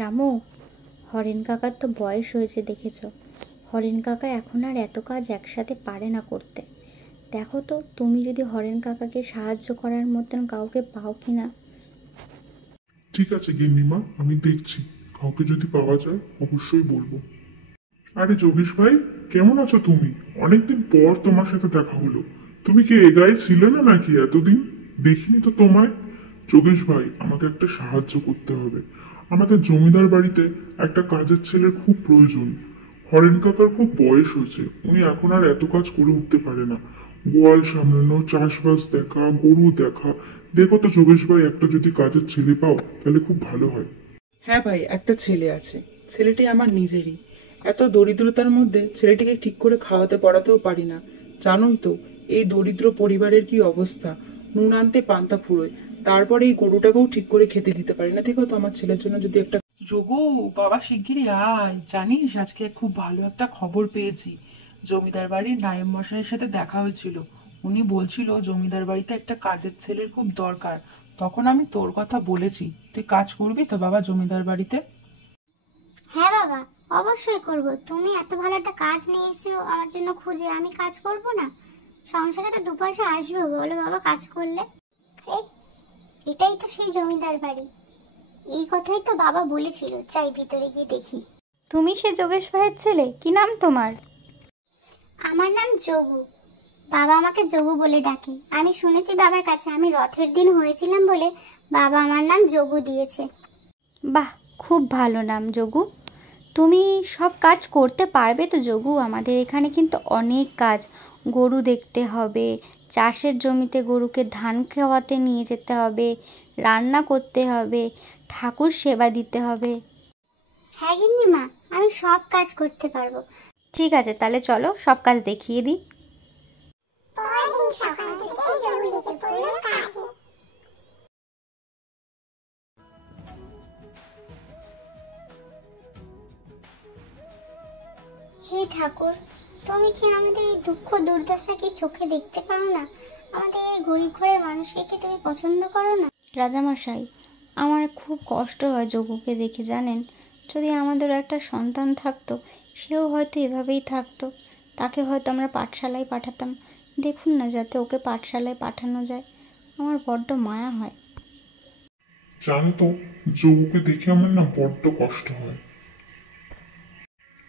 Ramu, horn কাকার তো বয়স হয়েছে দেখেছ। হরেন কাকা এখন আর এত কাজ একসাথে পারে না করতে। দেখো তো তুমি যদি হরেন কাকাকে সাহায্য করার মতন কাউকে পাও কিনা। ঠিক আছে গিন্নিমা, আমি দেখছি, কাউকে যদি পাওয়া যায় অবশ্যই বলবো। আরে যোগেশ ভাই, কেমন আছো তুমি? অনেকদিন পর তোমার সাথে দেখা হলো। তুমি কি এ গায়ে ছিলে না নাকি এতদিন? দেখিনি তো তোমায়। যোগেশ ভাই, আমাকে একটা সাহায্য করতে হবে। আমাদের জমিদার বাড়িতে একটা কাজের ছেলের খুব প্রয়োজন। হরেন কাকার খুব বয়স হয়েছে, উনি এখন আর এত কাজ করে উঠতে পারে না। গোয়াল সামলানো, চাষবাস দেখা, গরু দেখা। দেখো তো যোগেশ ভাই, একটা যদি কাজের ছেলে পাও তাহলে খুব ভালো হয়। হ্যাঁ ভাই, একটা ছেলে আছে। ছেলেটি আমার নিজেরই। এত দরিদ্রতার মধ্যে ছেলেটিকে ঠিক করে খাওয়াতে পড়াতেও পারি না। জানোই তো এই দরিদ্র পরিবারের কি অবস্থা। নুন আনতে পান্তা ফুরোয়, তারপরে এই গরুটাকেও ঠিক করে খেতে দিতে পারি না। দেখো তো আমার ছেলের জন্য যদি একটা যোগু, বাবা শিগগিরই আয়। জানিস আজকে খুব ভালো একটা খবর পেয়েছি। জমিদার বাড়ির নায়েব মশাইয়ের সাথে দেখা হয়েছিল। উনি বলছিল জমিদার বাড়িতে একটা কাজের ছেলের খুব দরকার। তখন আমি তোর কথা বলেছি, তুই কাজ করবি তো বাবা জমিদার বাড়িতে? হ্যাঁ বাবা, অবশ্যই করব। তুমি এত ভালো একটা কাজ নিয়ে এসো আমার জন্য খুঁজে, আমি কাজ করব না? সংসারে তো দু পয়সা আসবে, বলো বাবা, কাজ করলে। এই, এটাই তো সেই জমিদার বাড়ি। এই কথাই তো বাবা বলেছিল। চাই ভিতরে গিয়ে দেখি। তুমি সে যোগেশ ভাইয়ের ছেলে? কি নাম তোমার? আমার নাম যোগু। বাবা আমাকে যোগু বলে ডাকে। আমি শুনেছি বাবার কাছে আমি রথের দিন হয়েছিলাম বলে বাবা আমার নাম যোগু দিয়েছে। বাহ, খুব ভালো নাম যোগু। তুমি সব কাজ করতে পারবে তো যোগু? আমাদের এখানে কিন্তু অনেক কাজ। গরু দেখতে হবে, চাষের জমিতে গরুকে ধান খাওয়াতে নিয়ে যেতে হবে, রান্না করতে হবে, ঠাকুর সেবা দিতে হবে। হ্যাঁ গিন্নিমা, আমি সব কাজ করতে পারবো। ঠিক আছে, তাহলে চলো সব কাজ দেখিয়ে দিই। পরদিন সকাল থেকে যোগু লেগে পড়লো কাজে। হে ঠাকুর, তুমি কি আমাদের এই দুঃখ দুর্দশা কি চোখে দেখতে পাও না? আমাদের এই গরিব ঘরের মানুষকে কি তুমি পছন্দ করো না? রাজামশাই, আমার খুব কষ্ট হয় যোগুকে দেখে, জানেন। যদি আমাদেরও একটা সন্তান থাকতো, সেও হয়তো এভাবেই থাকতো। তাকে হয়তো আমরা পাঠশালায় পাঠাতাম। দেখুন না, যাতে ওকে পাঠশালায় পাঠানো যায়। আমার বড্ড মায়া হয়। জানো তো, যোগুকে দেখে আমার না বড্ড কষ্ট হয়।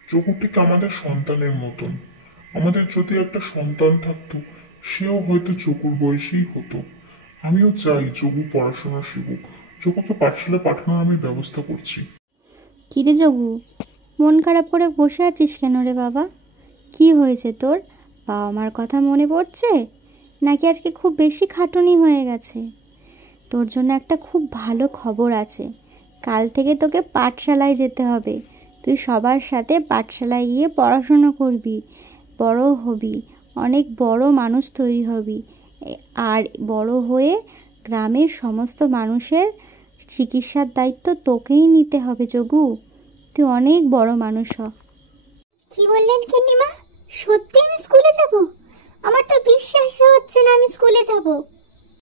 যোগু ঠিক আমাদের সন্তানের মতন। আমাদের যদি একটা সন্তান থাকতো, সেও হয়তো যোগুর বয়সেই হতো। আমিও চাই যোগু পড়াশোনা শিখুক। যোগুকে পাঠশালা পাঠানোর আমি ব্যবস্থা করছি। কিরে যোগু, মন খারাপ করে বসে আছিস কেন রে বাবা? কি হয়েছে তোর? বাবা মার কথা মনে পড়ছে, নাকি আজকে খুব বেশি খাটুনি হয়ে গেছে? তোর জন্য একটা খুব ভালো খবর আছে। কাল থেকে তোকে পাঠশালায় যেতে হবে। তুই সবার সাথে পাঠশালায় গিয়ে পড়াশোনা করবি, বড় হবি, অনেক বড় মানুষ তৈরি হবি। আর বড় হয়ে গ্রামের সমস্ত মানুষের চিকিৎসার দায়িত্ব তোকেই নিতে হবে যোগু। তুই অনেক বড় মানুষ হ। কি বললেন গিন্নিমা? সত্যি আমি স্কুলে যাব? আমার তো বিশ্বাসই হচ্ছে না আমি স্কুলে যাব।